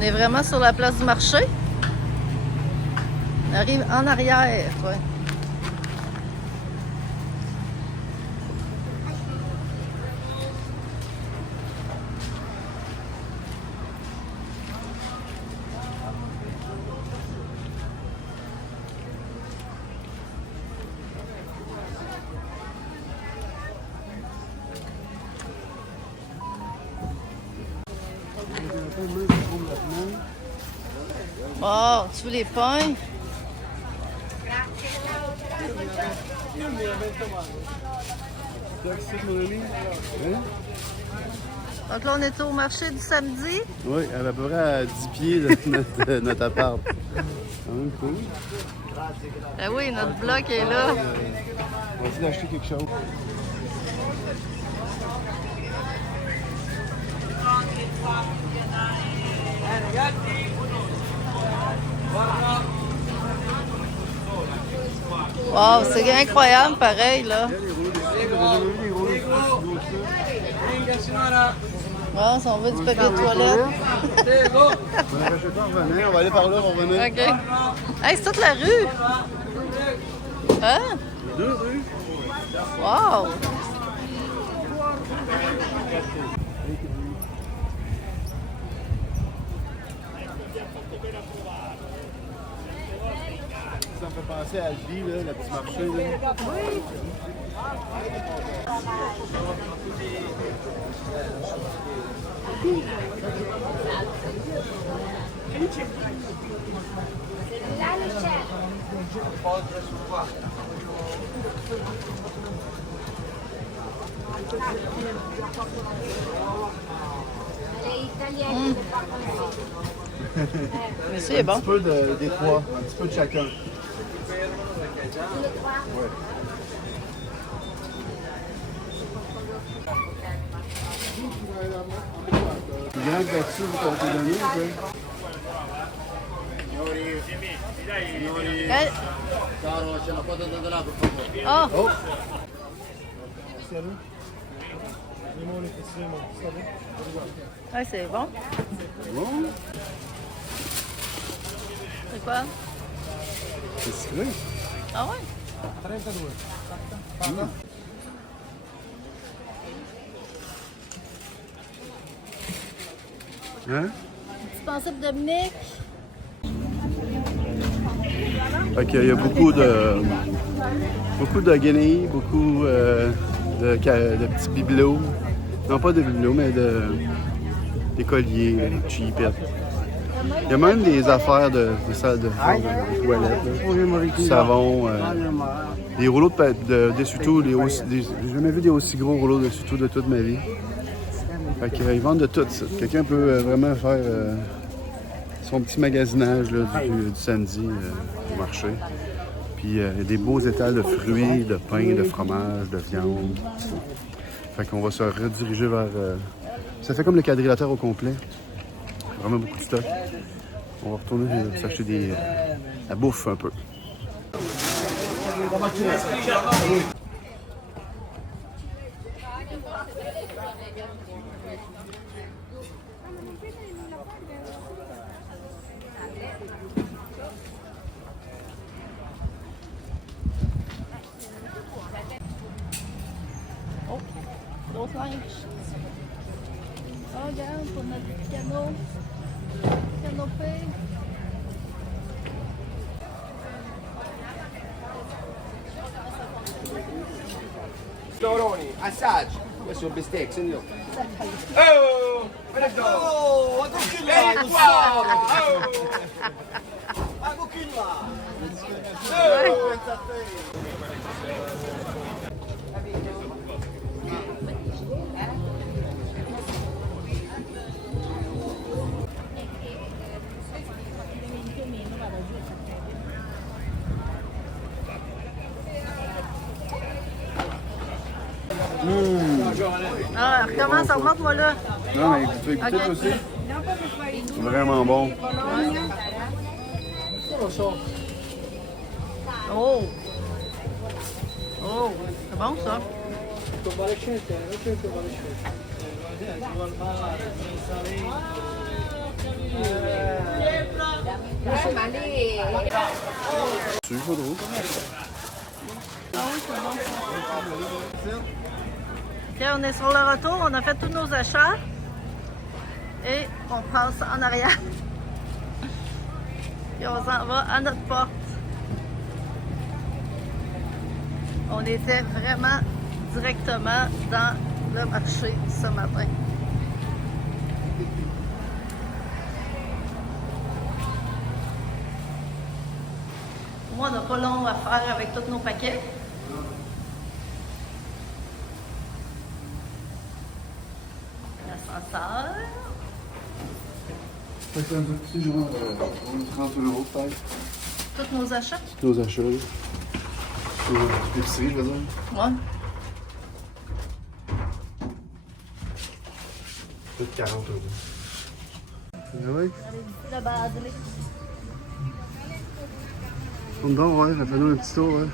On est vraiment sur la place du marché. On arrive en arrière, ouais. Oh, tu veux les pains? Donc là, on est au marché du samedi. Oui, à peu près à 10 pieds de notre appart. Cool. Ah oui, notre bloc est là. On va essayer d'acheter quelque chose. Wow, c'est incroyable, pareil, là. Bon, si on veut du papier de toilette. On va aller par là, on va revenir. OK. Hey, c'est toute la rue. Hein? 2 rues. Wow! Ça me fait penser à Aldi, là, le petit marché. Là. Oui. Mais c'est bon. Un petit peu des trois, un petit peu de chacun. Ouais. Grand là-dessus, vous comptez donner, Hey. Oh! Oh! Ouais, c'est bon. Bon, C'est quoi? c'est sucré. Ah ouais? Hein? Tu pensais de Dominique? Fait qu'il y a beaucoup de guenilles, beaucoup de petits bibelots. Non, pas de bibelots, mais des colliers, des cheapettes. Il y a même des affaires de salle de toilette, du savon, des rouleaux d'essuie-tout. J'ai jamais vu des aussi gros rouleaux d'essuie-tout de toute ma vie. Fait qu'ils vendent de tout ça. Quelqu'un peut vraiment faire son petit magasinage là, du samedi au marché. Puis il y a des beaux étals de fruits, de pain, de fromage, de viande. Fait qu'on va se rediriger vers... ça fait comme le quadrilatère au complet. Vraiment beaucoup de stock. On va retourner s'acheter la bouffe un peu. Oh, grosse linge. Oh, regarde, pour notre piano. Canopé. Storoni, assaggio. Questo è un bistecco, signor. Oh! Oh! Ma con chi l'hai? Oh! Ma con chi l'hai? Ah, recommence, remonte-moi là. Non, mais tu veux écouter Ok. aussi? C'est vraiment bon. Oh! Oh! C'est bon, ça? convalescente, non c'è il convalescente. Giù al mare, in Salento. Tu pas trop. Ok, on est sur le retour, on a fait tous nos achats et on passe en arrière. Et on s'en va à notre porte. On était vraiment directement dans le marché ce matin. Moi, on n'a pas long à faire avec tous nos paquets. L'ascenseur. Ça fait un peu plus genre 30 € peut-être. Tous nos achats. Tous nos achats, là. L'épicerie, je veux dire. Ouais. Peut-être 40 €. Ah ouais? Le baselé. On dort, ouais, ça fait nous un petit tour, ouais.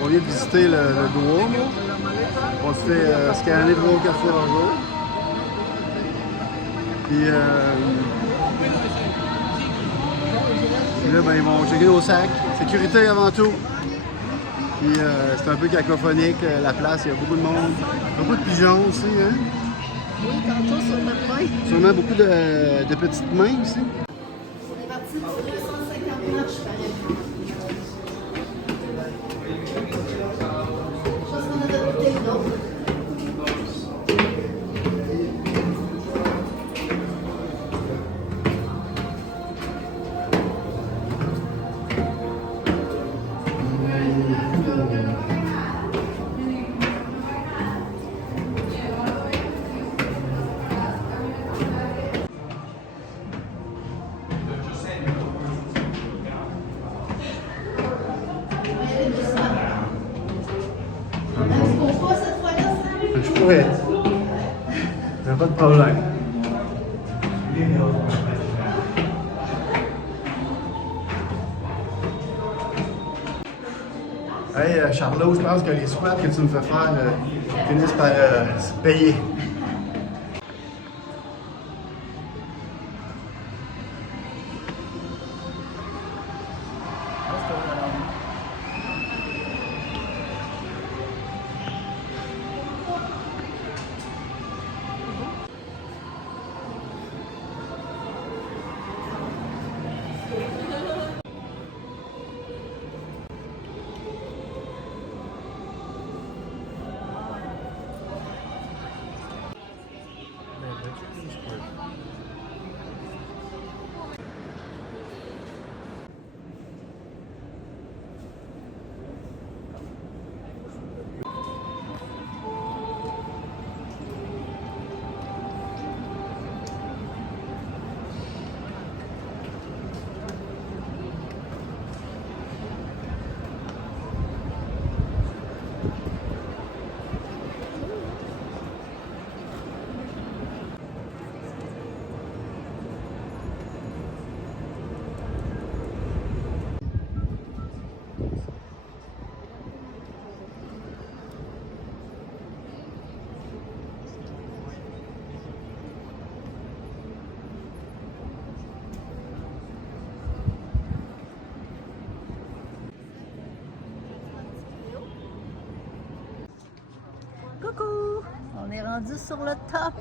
On vient de visiter le Dôme. On se fait scanner 3 ou 4 fois par jour. Puis là, ben, ils vont checker nos sacs. Sécurité avant tout. Puis c'est un peu cacophonique, la place, il y a beaucoup de monde. Beaucoup de pigeons aussi, hein? Oui, tantôt sur notre main. Sûrement beaucoup de petites mains aussi. On est parti de 250 marches par exemple. Je pense qu'on a adopté une autre. Je pourrais. Il n'y a pas de problème. Hey, Charlot, je pense que les squats que tu me fais faire finissent par se payer. Coucou! On est rendu sur le top,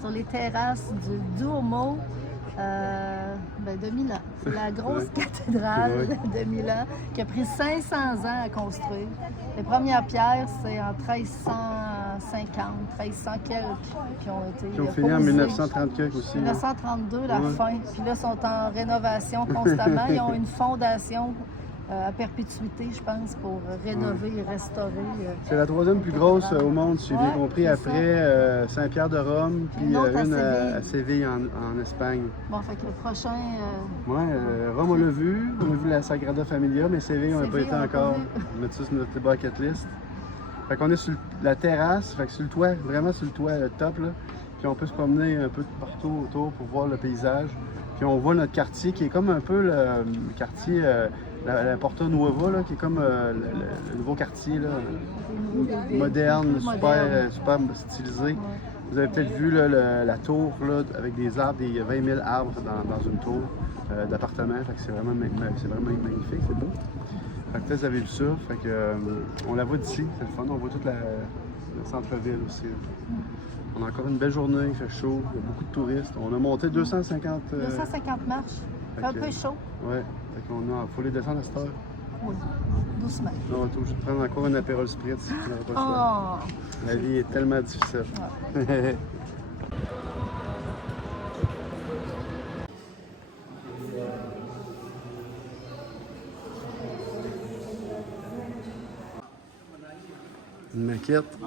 sur les terrasses du Duomo de Milan. C'est la grosse cathédrale de Milan qui a pris 500 ans à construire. Les premières pierres, c'est en 1350, 1300 quelques qui ont été Qui ont fini en 1930 quelques aussi. 1932, la fin. Puis là, ils sont en rénovation constamment. Ils ont une fondation à perpétuité, je pense, pour rénover et restaurer. C'est la troisième plus grosse au monde, si j'ai bien compris, après Saint-Pierre de Rome, puis une à Séville en Espagne. Bon, fait que le prochain... Rome, on l'a vu la Sagrada Familia, mais Séville, on n'a pas été encore. On met ça sur notre bucket list. Fait qu'on est sur la terrasse, fait que sur le toit, vraiment sur le toit, le top, là. Puis on peut se promener un peu partout autour pour voir le paysage. Puis on voit notre quartier qui est comme un peu le quartier... la Porta Nuova, là, qui est comme le nouveau quartier là, moderne, super stylisé. Ouais. Vous avez peut-être vu là, la tour là, avec des arbres, il y a 20 000 arbres dans une tour d'appartement. C'est vraiment magnifique, c'est beau. Fait que là, vous avez vu ça, fait que, on la voit d'ici, c'est le fun, on voit toute le centre-ville aussi. On a encore une belle journée, il fait chaud, il y a beaucoup de touristes. On a monté 250 marches. C'est un peu chaud. Ouais. Fait qu'on faut les descendre à cette heure. Oui, doucement. On va être obligé de prendre encore un apérole spritz. La vie est tellement difficile. Ouais. Une maquette.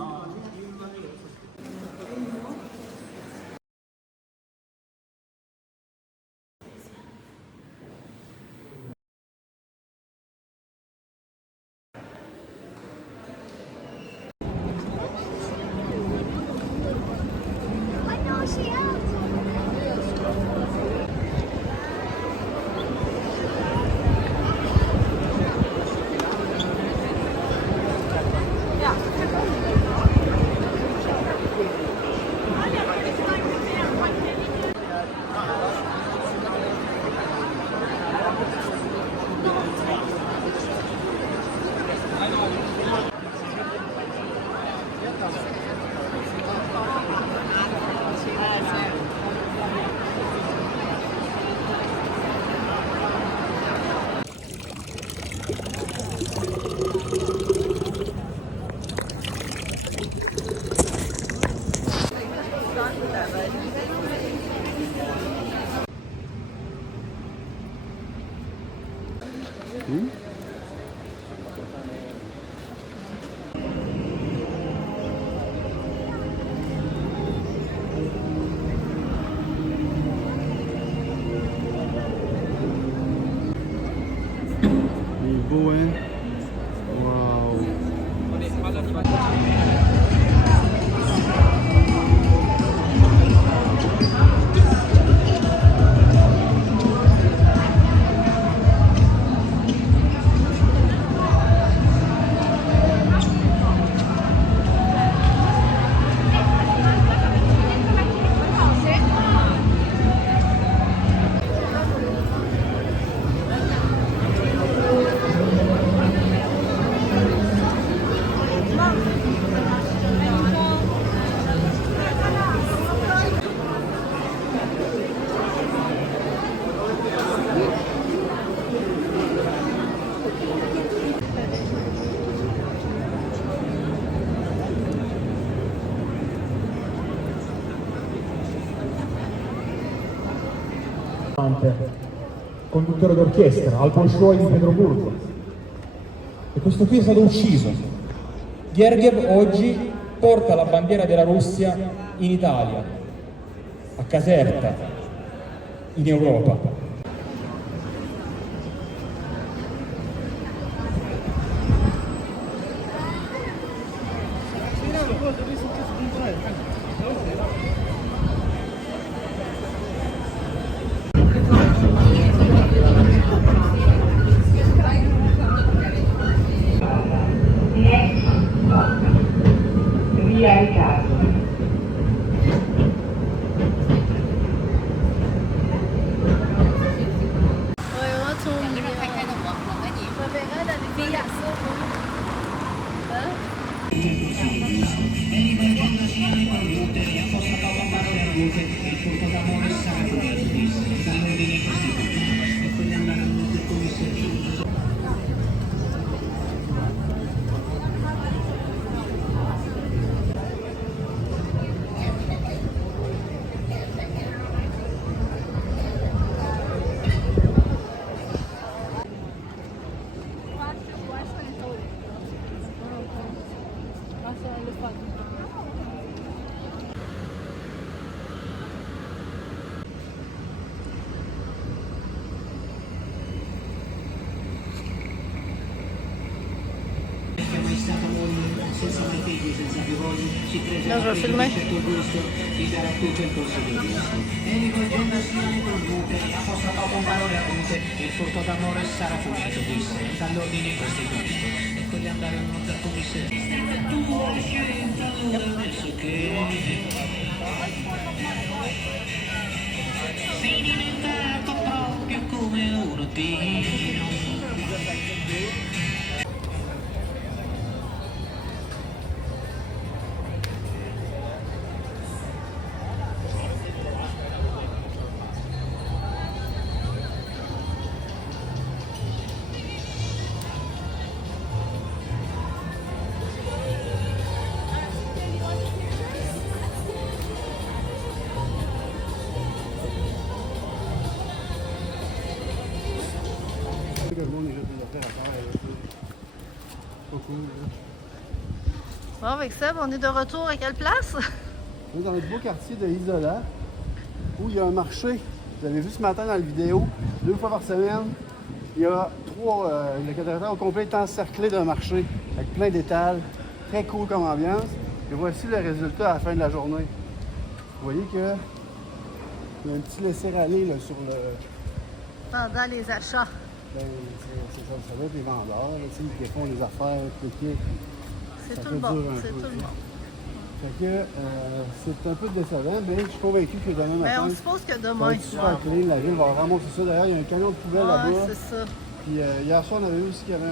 Beau, hein? Wow! cantante, conduttore d'orchestra al Bolshoi di Pietroburgo. E questo qui è stato ucciso. Gergiev oggi porta la bandiera della Russia in Italia, a Caserta, in Europa. Via Riccardo. Là, je vais filmer. Bon, avec Seb, on est de retour à quelle place? On est dans le beau quartier de Isola, où il y a un marché. Vous avez vu ce matin dans la vidéo, 2 fois par semaine, il y a le cathédrale au complet est encerclé d'un marché, avec plein d'étals, très cool comme ambiance. Et voici le résultat à la fin de la journée. Vous voyez que il y a un petit laisser-aller là, sur le... Pendant les achats. Ben, ça doit être les vendeurs, là, qui font les affaires, cliquer. C'est Ça tout peut le monde. durer un C'est peu. tout le monde. Fait que c'est un peu décevant, mais je suis convaincu que demain Mais matin, on suppose que ça va demain, être super clean, la ville va ramasser ça. D'ailleurs, il y a un camion de poubelle ouais, là-bas. c'est ça. Puis hier soir, on avait vu aussi qu'il y avait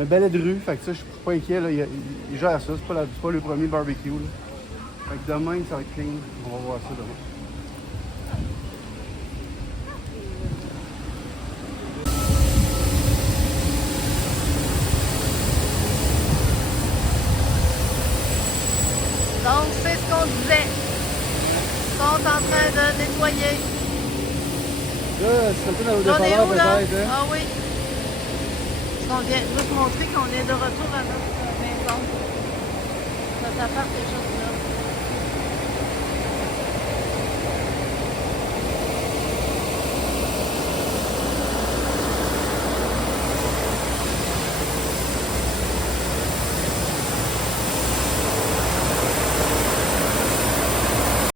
un balai de rue. Fait que ça, je suis pas inquiet. Là. Il gère ça. C'est pas le premier barbecue. Là. Fait que demain, ça va être clean. On va voir ça demain. Donc, c'est ce qu'on disait. Ils sont en train de nettoyer. Là, c'est un peu dans le Là, on est dépanneur où, là? peut-être. Hein? Ah oui. On vient de vous montrer qu'on est de retour à notre maison. Notre appart est juste là.